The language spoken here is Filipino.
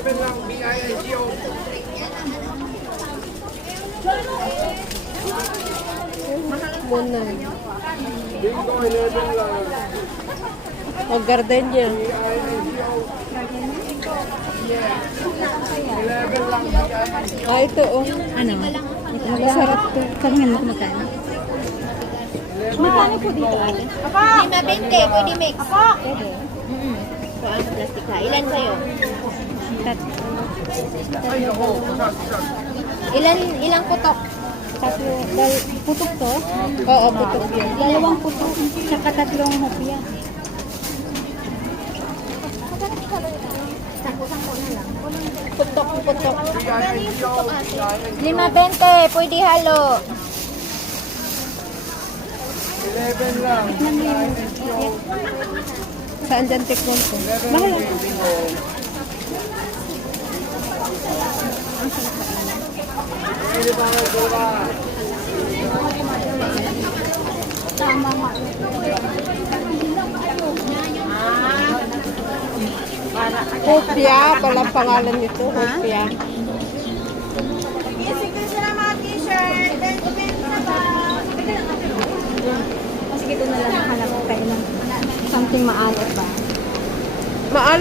11 lang, B-I-N-G-O. Muna. Bingo, 11 lang. Mag-gardenia. B-I-N-G-O. 11 lang, B-I-N-G-O. Ah, ito oh. Ano? Masarap to. Sabihin mo kung magkano. Magkano po dito, ate? Lima 20, pwede mix. Pwede. Kuha sa plastic ha. Ilan sa'yo? Ilang putok? Tatlo. Putok to? Oo, putok yan. Dalawang putok. Tsaka tatlong hopya. Putok. B-I-N-G-O. Lima 20, pwede halo. 11 lang, B-I-N-G-O. Saan dyan tikman ko? 11 lang, bingo. Pwede pa ang dalawa. Hopia, pala pangalan nito. Hopia. Mas ito na lang hanap kayo ng something maalat ba? Maalat.